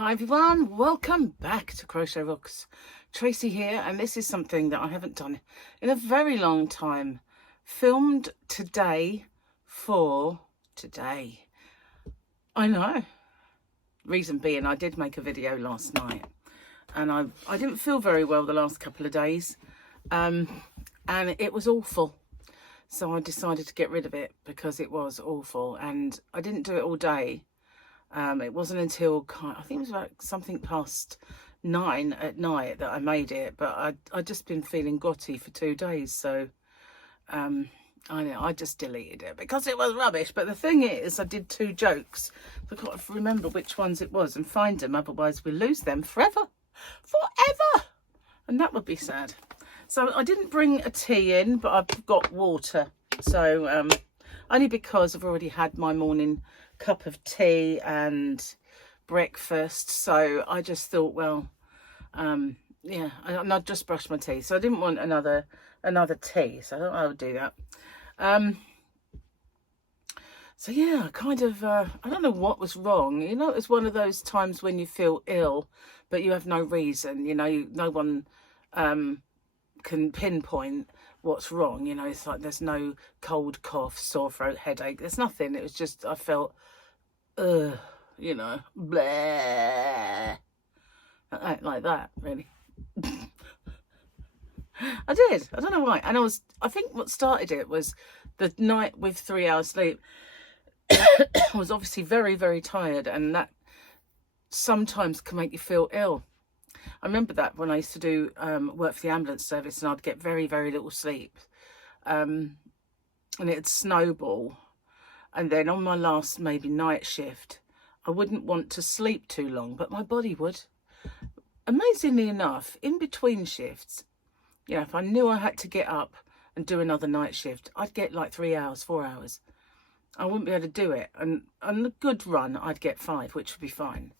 Hi everyone, welcome back to Crochet Rocks. Tracy here, and this is something that I haven't done in a very long time. Filmed today for today. I know. Reason being, I did make a video last night and I didn't feel very well the last couple of days, and it was awful. So I decided to get rid of it because it was awful, and I didn't do it all day. It wasn't until I think it was about something past 9 at night that I made it, but I'd just been feeling grotty for 2 days, so I just deleted it because it was rubbish. But the thing is, I did 2 jokes. I've got to remember which ones it was and find them, otherwise we lose them forever, and that would be sad. So I didn't bring a tea in, but I've got water, so only because I've already had my morning cup of tea and breakfast, so I just thought, well, yeah, and I'd just brushed my teeth, so I didn't want another tea, so I thought I would do that. So yeah, kind of I don't know what was wrong. You know, it was one of those times when you feel ill but you have no reason, you know, no one can pinpoint what's wrong. You know, it's like there's no cold, cough, sore throat, headache, there's nothing. It was just I felt you know, bleh, like that, really. I did. I don't know why. And I think what started it was the night with 3 hours sleep. I was obviously very, very tired, and that sometimes can make you feel ill. I remember that when I used to do work for the ambulance service, and I'd get very, very little sleep, and it'd snowball. And then on my last maybe night shift, I wouldn't want to sleep too long, but my body would. Amazingly enough, in between shifts, you know, if I knew I had to get up and do another night shift, I'd get like 3 hours, 4 hours. I wouldn't be able to do it. And on a good run, I'd get 5, which would be fine.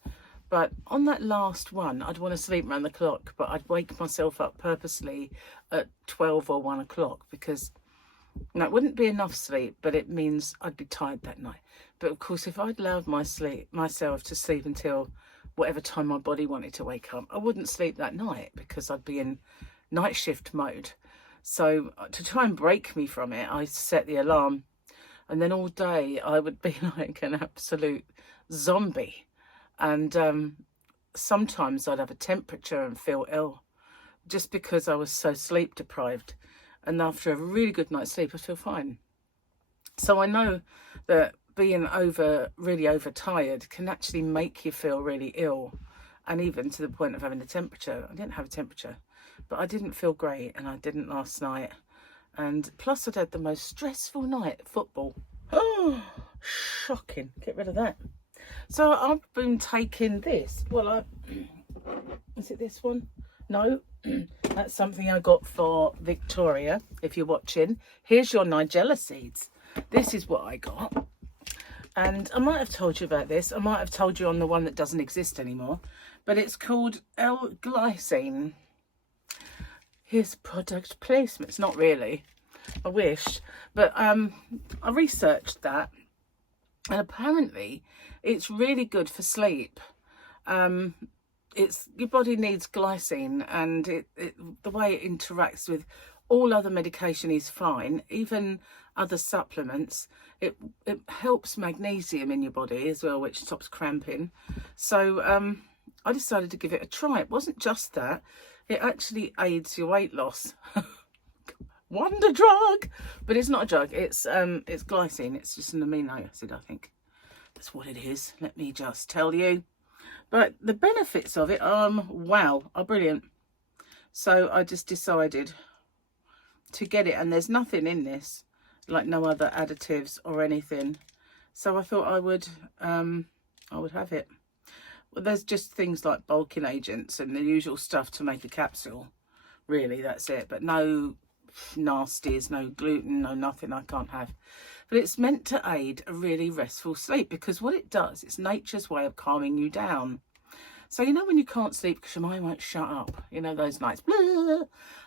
But on that last one, I'd want to sleep around the clock, but I'd wake myself up purposely at 12 or 1 o'clock because that wouldn't be enough sleep, but it means I'd be tired that night. But of course, if I'd allowed myself to sleep until whatever time my body wanted to wake up, I wouldn't sleep that night because I'd be in night shift mode. So to try and break me from it, I set the alarm, and then all day I would be like an absolute zombie. And sometimes I'd have a temperature and feel ill just because I was so sleep deprived. And after a really good night's sleep, I feel fine. So I know that being really overtired can actually make you feel really ill, and even to the point of having a temperature. I didn't have a temperature, but I didn't feel great, and I didn't last night. And plus I'd had the most stressful night at football. Oh, shocking. Get rid of that. So I've been taking this. Well, is it this one? No, that's something I got for Victoria, if you're watching. Here's your Nigella seeds. This is what I got. And I might have told you about this. I might have told you on the one that doesn't exist anymore. But it's called L-glycine. Here's product placement. It's not really. I wish. But I researched that. And apparently it's really good for sleep. Your body needs glycine, and the way it interacts with all other medication is fine, even other supplements. It helps magnesium in your body as well, which stops cramping. So I decided to give it a try. It wasn't just that, it actually aids your weight loss. Wonder drug, but it's not a drug. It's glycine. It's just an amino acid, I think. That's what it is. Let me just tell you. But the benefits of it, wow, are brilliant. So I just decided to get it, and there's nothing in this, like no other additives or anything. So I thought I would have it. Well, there's just things like bulking agents and the usual stuff to make a capsule. Really, that's it. But no nasties, no gluten, no nothing I can't have. But it's meant to aid a really restful sleep, because what it does, it's nature's way of calming you down. So you know when you can't sleep because your mind won't shut up, you know, those nights, blah,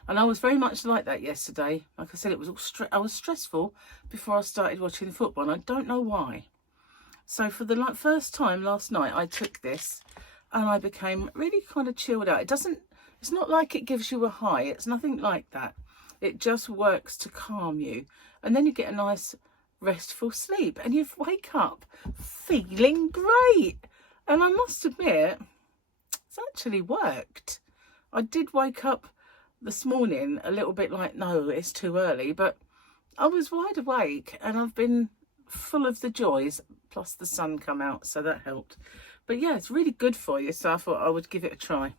and I was very much like that yesterday. Like I said, it was all I was stressful before I started watching football, and I don't know why. So for the first time last night, I took this, and I became really kind of chilled out. It's not like it gives you a high. It's nothing like that. It just works to calm you. And then you get a nice restful sleep and you wake up feeling great. And I must admit, it's actually worked. I did wake up this morning a little bit like, no, it's too early, but I was wide awake and I've been full of the joys, plus the sun come out, so that helped. But yeah, it's really good for you, so I thought I would give it a try.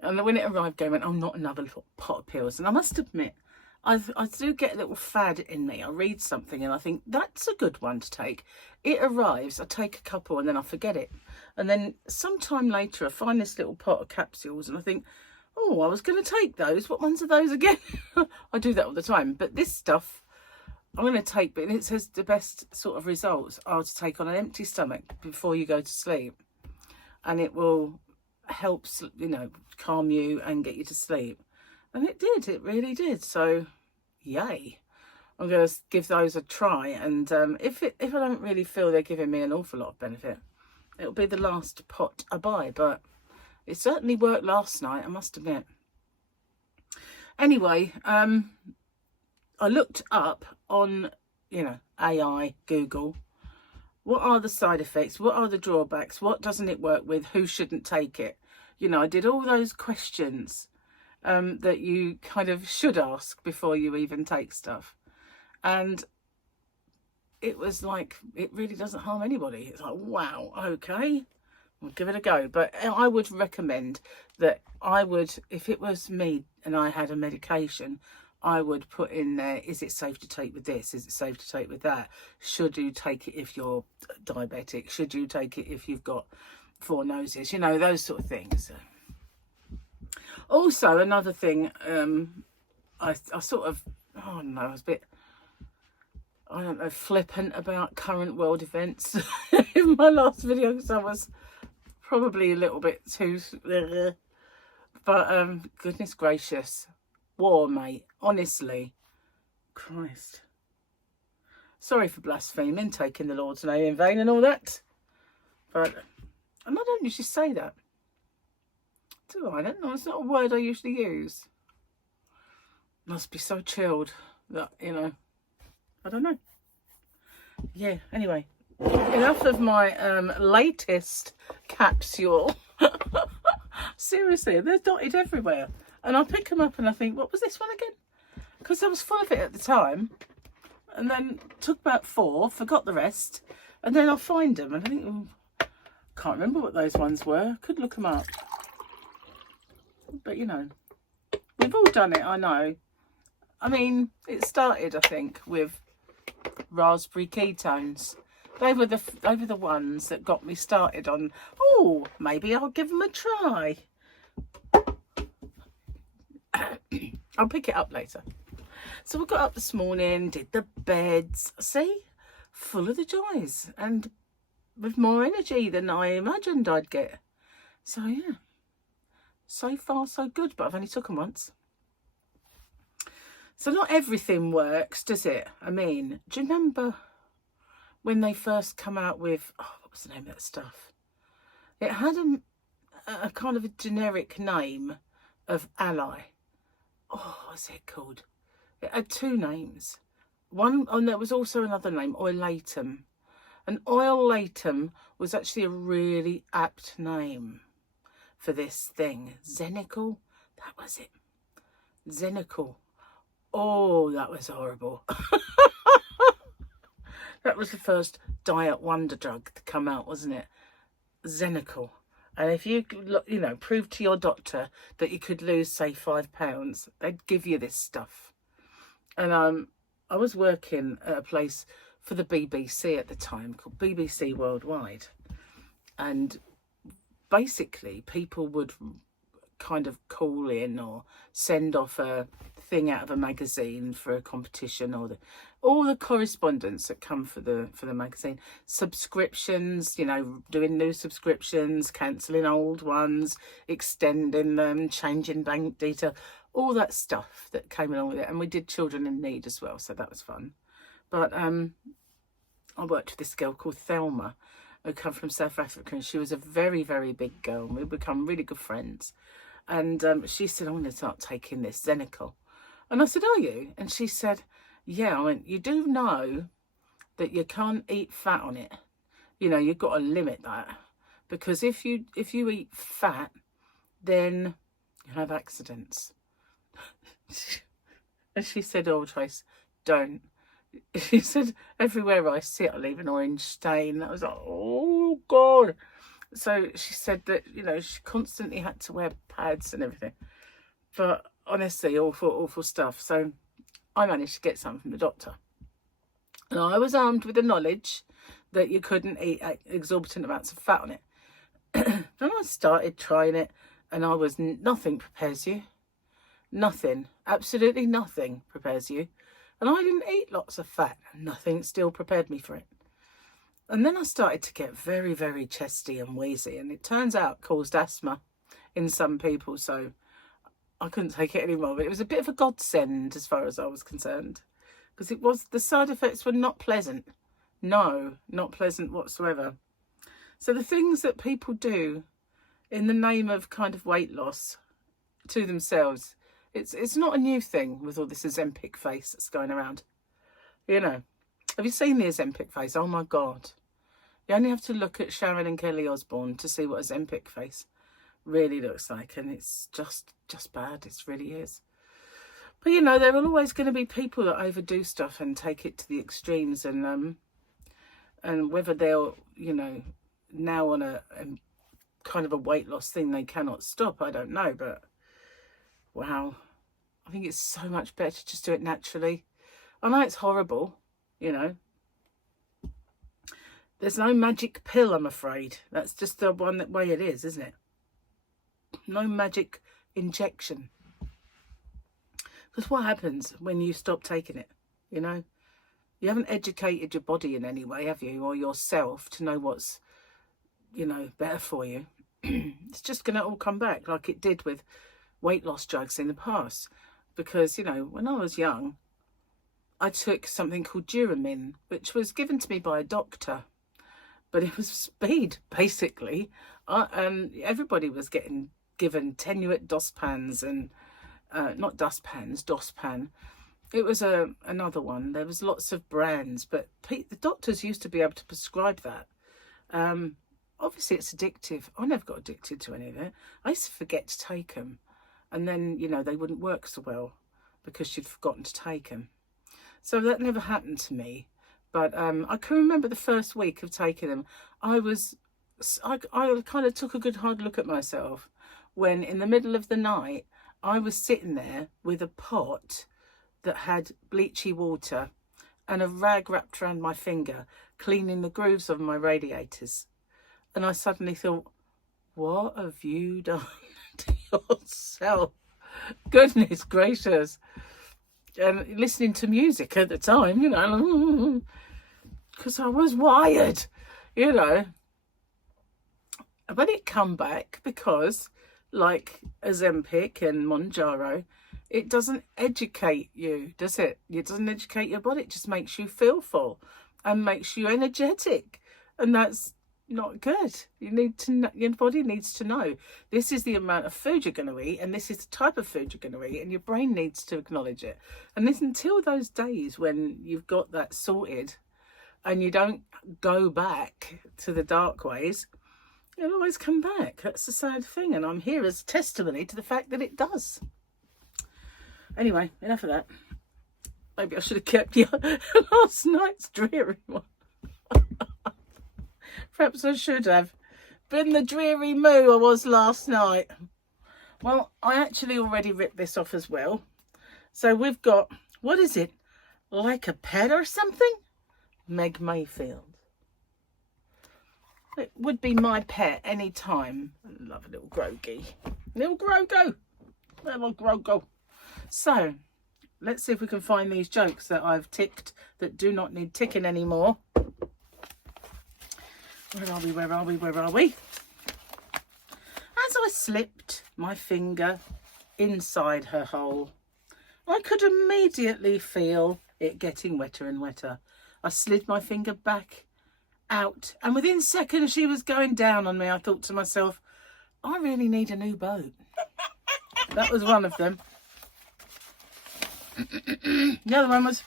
And when it arrived, I went, oh, not another little pot of pills. And I must admit, I do get a little fad in me. I read something and I think, that's a good one to take. It arrives, I take a couple and then I forget it. And then sometime later, I find this little pot of capsules and I think, oh, I was going to take those. What ones are those again? I do that all the time. But this stuff, I'm going to take, but it says the best sort of results are to take on an empty stomach before you go to sleep. And it will help, you know, calm you and get you to sleep. And it did, it really did. So, yay. I'm going to give those a try. And if I don't really feel they're giving me an awful lot of benefit, it'll be the last pot I buy. But it certainly worked last night, I must admit. Anyway, I looked up on, you know, AI, Google, what are the side effects? What are the drawbacks? What doesn't it work with? Who shouldn't take it? You know, I did all those questions that you kind of should ask before you even take stuff. And it was like, it really doesn't harm anybody. It's like, wow, okay, we'll give it a go. But I would recommend that if it was me and I had a medication, I would put in there, is it safe to take with this? Is it safe to take with that? Should you take it if you're diabetic? Should you take it if you've got 4 noses? You know, those sort of things. Also, another thing, I sort of, oh no, I was a bit, I don't know, flippant about current world events in my last video, because I was probably a little bit too, but goodness gracious. War, mate, honestly. Christ. Sorry for blaspheming, taking the Lord's name in vain and all that. But, and I don't usually say that. Do I? I don't know, it's not a word I usually use. Must be so chilled that, you know, I don't know. Yeah, anyway. Enough of my latest capsule. Seriously, they're dotted everywhere. And I pick them up and I think, what was this one again? Because I was full of it at the time. And then took about 4, forgot the rest. And then I'll find them. And I think, oh, can't remember what those ones were. Could look them up. But, you know, we've all done it, I know. I mean, it started, I think, with raspberry ketones. They were the ones that got me started on, oh, maybe I'll give them a try. I'll pick it up later. So we got up this morning, did the beds. See? Full of the joys. And with more energy than I imagined I'd get. So, yeah. So far, so good. But I've only took them once. So not everything works, does it? I mean, do you remember when they first come out with... Oh, what was the name of that stuff? It had a kind of a generic name of Ally. Oh, what's it called? It had 2 names. One, and there was also another name, Oilatum. And Oilatum was actually a really apt name for this thing. Xenical? That was it. Xenical. Oh, that was horrible. That was the first diet wonder drug to come out, wasn't it? Xenical. And if you, you know, prove to your doctor that you could lose, say, 5 pounds, they'd give you this stuff. And I was working at a place for the BBC at the time called BBC Worldwide. And basically, people would kind of call in or send off a thing out of a magazine for a competition, or all the correspondence that come for the magazine, subscriptions, you know, doing new subscriptions, cancelling old ones, extending them, changing bank detail, all that stuff that came along with it. And we did children in need as well, so that was fun. But I worked with this girl called Thelma, who come from South Africa, and she was a very, very big girl, and we become really good friends. And she said, I'm going to start taking this Zenical. And I said, are you? And she said, yeah. I went, you do know that you can't eat fat on it. You know, you've got to limit that. Because if you eat fat, then you have accidents. And she said, oh, Trace, don't. She said, everywhere I sit, I leave an orange stain. I was like, oh, God. So she said that, you know, she constantly had to wear pads and everything. But honestly, awful, awful stuff. So I managed to get some from the doctor. And I was armed with the knowledge that you couldn't eat exorbitant amounts of fat on it. Then I started trying it, and I was, nothing prepares you. Nothing, absolutely nothing prepares you. And I didn't eat lots of fat, and nothing still prepared me for it. And then I started to get very, very chesty and wheezy, and it turns out caused asthma in some people, so I couldn't take it anymore. But it was a bit of a godsend as far as I was concerned, because it was, the side effects were not pleasant. No, not pleasant whatsoever. So the things that people do in the name of kind of weight loss to themselves, it's not a new thing with all this Ozempic face that's going around. You know, have you seen the Ozempic face? Oh my God. You only have to look at Sharon and Kelly Osbourne to see what Ozempic face really looks like. And it's just bad. It really is. But, you know, there are always going to be people that overdo stuff and take it to the extremes. And whether they'll, you know, now on a kind of a weight loss thing they cannot stop, I don't know. But, wow. I think it's so much better to just do it naturally. I know it's horrible, you know. There's no magic pill, I'm afraid. That's just the way it is, isn't it? No magic injection. Because what happens when you stop taking it, you know? You haven't educated your body in any way, have you? Or yourself to know what's, you know, better for you. It's just going to all come back like it did with weight loss drugs in the past. Because, you know, when I was young, I took something called Duramin, which was given to me by a doctor. But it was speed, basically. And everybody was getting given tenuate dustpans and, not dustpans, dospan. It was another one. There was lots of brands, but the doctors used to be able to prescribe that. Obviously, it's addictive. I never got addicted to any of it. I used to forget to take them. And then, you know, they wouldn't work so well because you'd forgotten to take them. So that never happened to me. But I can remember the first week of taking them. I kind of took a good hard look at myself when in the middle of the night, I was sitting there with a pot that had bleachy water and a rag wrapped around my finger, cleaning the grooves of my radiators. And I suddenly thought, what have you done to yourself? Goodness gracious. And listening to music at the time, you know, because I was wired, you know. But it come back because, like Ozempic and Monjaro, it doesn't educate you, does it? It doesn't educate your body. It just makes you feel full and makes you energetic. And that's not good. You need to, your body needs to know this is the amount of food you're going to eat, and this is the type of food you're going to eat, and your brain needs to acknowledge it. And this, until those days when you've got that sorted and you don't go back to the dark ways, it'll always come back. That's the sad thing, and I'm here as testimony to the fact that it does. Anyway, enough of that. Maybe I should have kept last night's dreary one. Perhaps I should have. Been the dreary moo I was last night. Well, I actually already ripped this off as well. So we've got, what is it? Like a pet or something? Meg Mayfield. It would be my pet any time. I love a little groggy. Little Grogo. Little Grogo. So, let's see if we can find these jokes that I've ticked that do not need ticking anymore. Where are we, where are we, where are we? As I slipped my finger inside her hole, I could immediately feel it getting wetter and wetter. I slid my finger back out. And within seconds she was going down on me. I thought to myself, I really need a new boat. That was one of them. The other one was,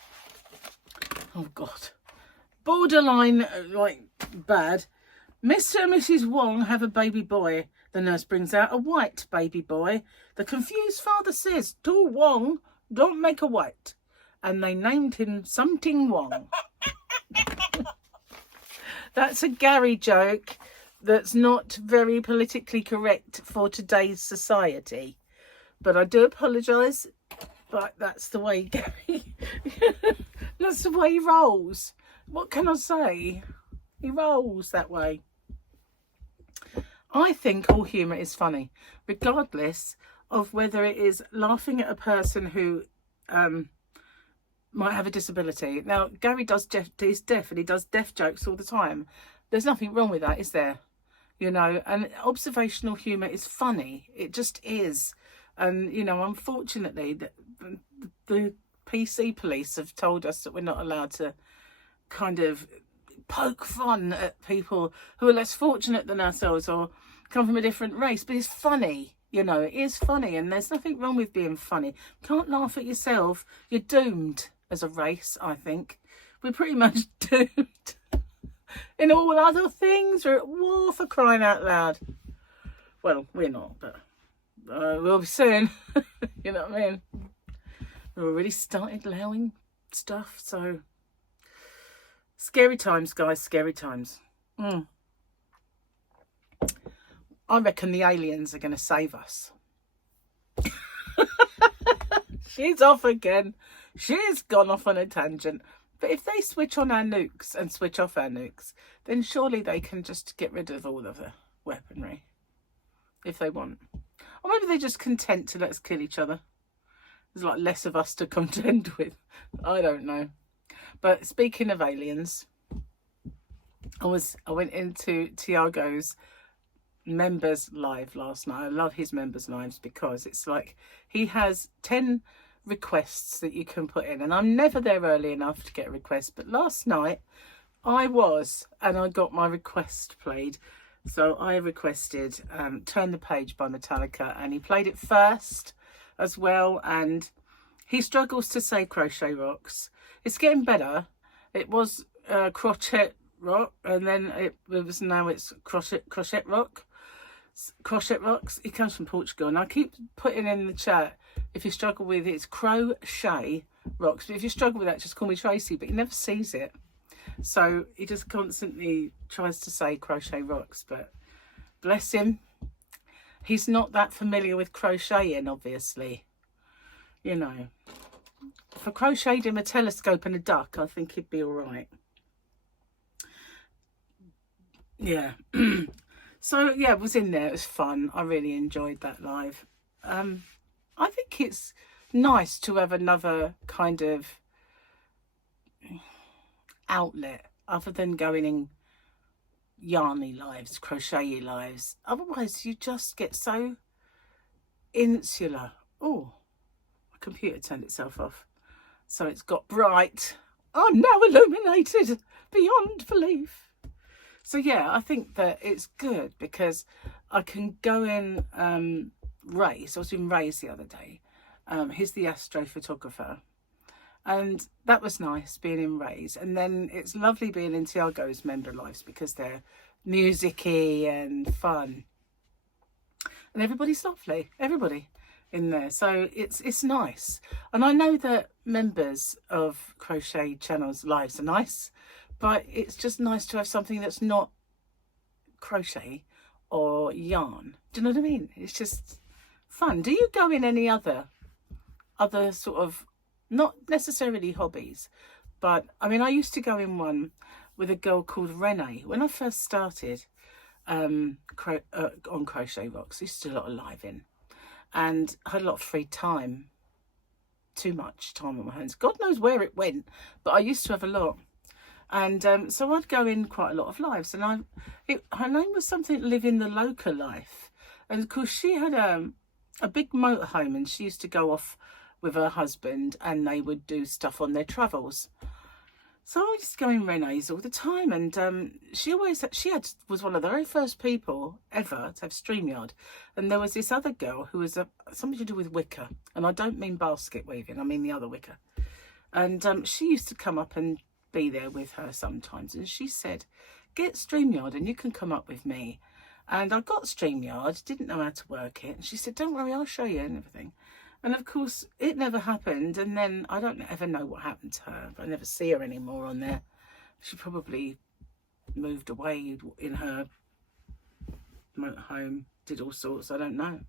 oh God, borderline like bad. Mr. and Mrs. Wong have a baby boy. The nurse brings out a white baby boy. The confused father says, to Wong, don't make a white. And they named him something Wong. That's a Gary joke that's not very politically correct for today's society. But I do apologise, but that's the way Gary, that's the way he rolls. What can I say? He rolls that way. I think all humour is funny, regardless of whether it is laughing at a person who might have a disability. Now, Gary he's deaf and he does deaf jokes all the time. There's nothing wrong with that, is there? You know, and observational humour is funny. It just is. And, you know, unfortunately, the PC police have told us that we're not allowed to kind of poke fun at people who are less fortunate than ourselves or come from a different race. But it's funny. You know, it is funny, and there's nothing wrong with being funny. Can't laugh at yourself. You're doomed as a race, I think. We're pretty much doomed. In all other things, we're at war, for crying out loud. Well, we're not, but we'll be soon. You know what I mean? We've already started allowing stuff, so scary times, guys, scary times. I reckon the aliens are going to save us. She's off again. She's gone off on a tangent. But if they switch on our nukes and switch off our nukes, then surely they can just get rid of all of the weaponry. If they want. Or maybe they're just content to let us kill each other. There's like less of us to contend with. I don't know. But speaking of aliens, I went into Tiago's members live last night. I love his members lives because it's like he has 10 requests that you can put in, and I'm never there early enough to get a request, but last night I was, and I got my request played. So I requested Turn the Page by Metallica, and he played it first as well, and he struggles to say Crochet Rocks. It's getting better. It was Crochet Rock, and then it's Crochet Rock. Crochet Rocks. He comes from Portugal, and I keep putting in the chat, if you struggle with it, it's Crochet Rocks, but if you struggle with that, just call me Tracy. But he never sees it, so he just constantly tries to say Crochet Rocks, but bless him, he's not that familiar with crocheting, obviously. You know, if I crocheted him a telescope and a duck, I think he'd be all right. Yeah. So yeah, it was in there. It was fun. I really enjoyed that live. I think it's nice to have another kind of outlet other than going in yarny lives, crochet lives. Otherwise, you just get so insular. Oh, my computer turned itself off. So it's got bright. I'm now illuminated beyond belief. So yeah, I think that it's good because I can go in Ray's. I was in Ray's the other day. He's the astrophotographer. And that was nice, being in Ray's. And then it's lovely being in Tiago's member lives because they're music-y and fun. And everybody's lovely. Everybody in there. So it's nice. And I know that members of crochet channels' lives are nice. But it's just nice to have something that's not crochet or yarn. Do you know what I mean? It's just fun. Do you go in any other sort of, not necessarily hobbies, but I mean, I used to go in one with a girl called Renee when I first started on Crochet Rocks. I used to do a lot of live-in, and I had a lot of free time. Too much time on my hands. God knows where it went, but I used to have a lot. And so I'd go in quite a lot of lives, and her name was something Living the Loca Life. And of course she had a big motorhome, and she used to go off with her husband and they would do stuff on their travels. So I used to go in Renee's all the time, and she was one of the very first people ever to have StreamYard. And there was this other girl who was something to do with wicker, and I don't mean basket weaving, I mean the other wicker. And she used to come up and be there with her sometimes, and she said, get StreamYard and you can come up with me. And I got StreamYard, didn't know how to work it, and she said, don't worry, I'll show you and everything. And of course, it never happened. And then I don't ever know what happened to her. I never see her anymore on there. She probably moved away in her home, did all sorts. I don't know.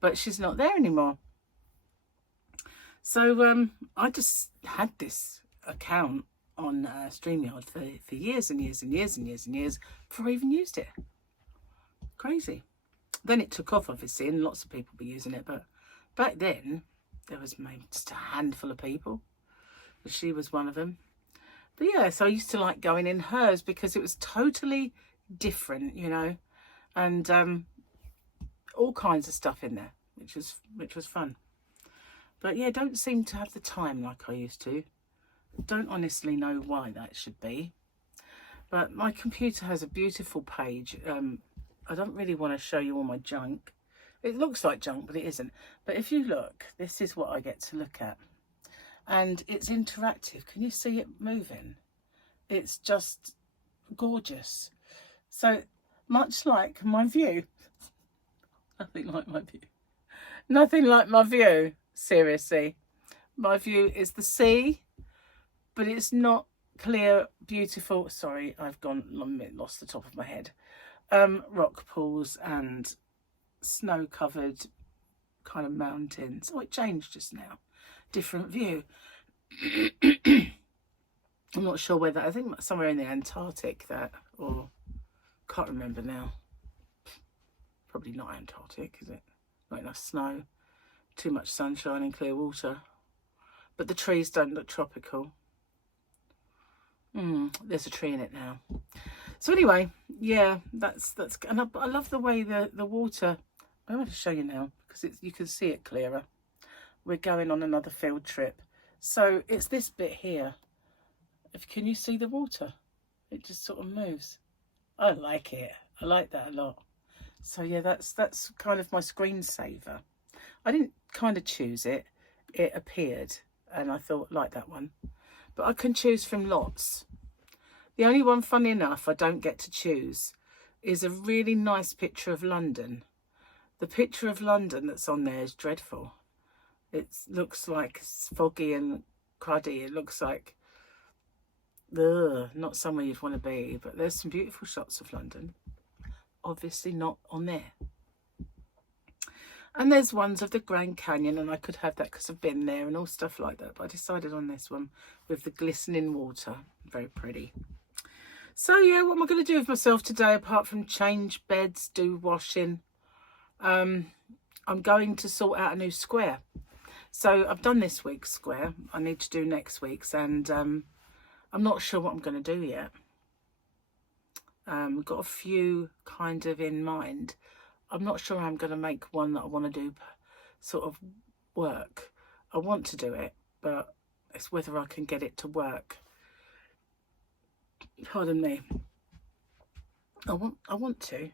But she's not there anymore. So I just had this account on StreamYard for years and years and years and years and years before I even used it. Crazy. Then it took off, obviously, and lots of people were using it. But back then, there was maybe just a handful of people. She was one of them. But yeah, so I used to like going in hers because it was totally different, you know, and all kinds of stuff in there, which was fun. But yeah, don't seem to have the time like I used to. Don't honestly know why that should be. But my computer has a beautiful page. I don't really want to show you all my junk. It looks like junk, but it isn't. But if you look, this is what I get to look at. And it's interactive. Can you see it moving? It's just gorgeous. So much like my view. Nothing like my view. Nothing like my view. Seriously. My view is the sea, but it's not clear, beautiful. Sorry, I've lost the top of my head. Rock pools and snow-covered kind of mountains. Oh, it changed just now. Different view. I'm not sure whether, I think somewhere in the Antarctic that, or can't remember now. Probably not Antarctic, is it? Not enough snow. Too much sunshine and clear water. But the trees don't look tropical. There's a tree in it now. So anyway, yeah, that's and I love the way the water. I'm going to show you now because you can see it clearer. We're going on another field trip, so it's this bit here. Can you see the water? It just sort of moves. I like it. I like that a lot. So yeah, that's kind of my screensaver. I didn't kind of choose it. It appeared, and I thought like that one. But I can choose from lots. The only one, funny enough, I don't get to choose is a really nice picture of London. The picture of London that's on there is dreadful. It looks like it's foggy and cruddy. It looks like, not somewhere you'd want to be. But there's some beautiful shots of London. Obviously not on there. And there's ones of the Grand Canyon, and I could have that because I've been there and all stuff like that. But I decided on this one with the glistening water. Very pretty. So yeah, what am I going to do with myself today apart from change beds, do washing? I'm going to sort out a new square. So I've done this week's square. I need to do next week's, and I'm not sure what I'm going to do yet. We've got a few kind of in mind. I'm not sure I'm going to make one that I want to do sort of work. I want to do it, but it's whether I can get it to work. Pardon me. I want to.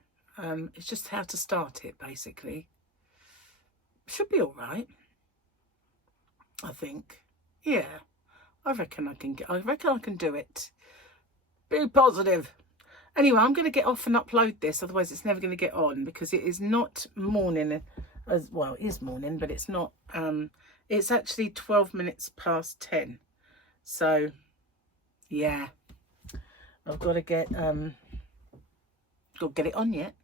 It's just how to start it, basically. Should be all right. I think. Yeah. I reckon I can do it. Be positive. Anyway, I'm going to get off and upload this, otherwise it's never going to get on, because it is not morning, as well, it is morning, but it's not, it's actually 12 minutes past 10. So, yeah, I've got to get it on yet.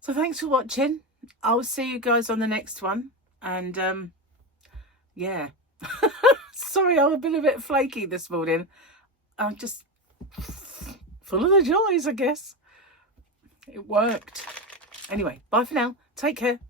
So thanks for watching. I'll see you guys on the next one, and, yeah. Sorry, I'm a bit flaky this morning. I'm just full of the joys, I guess. It worked. Anyway, bye for now. Take care.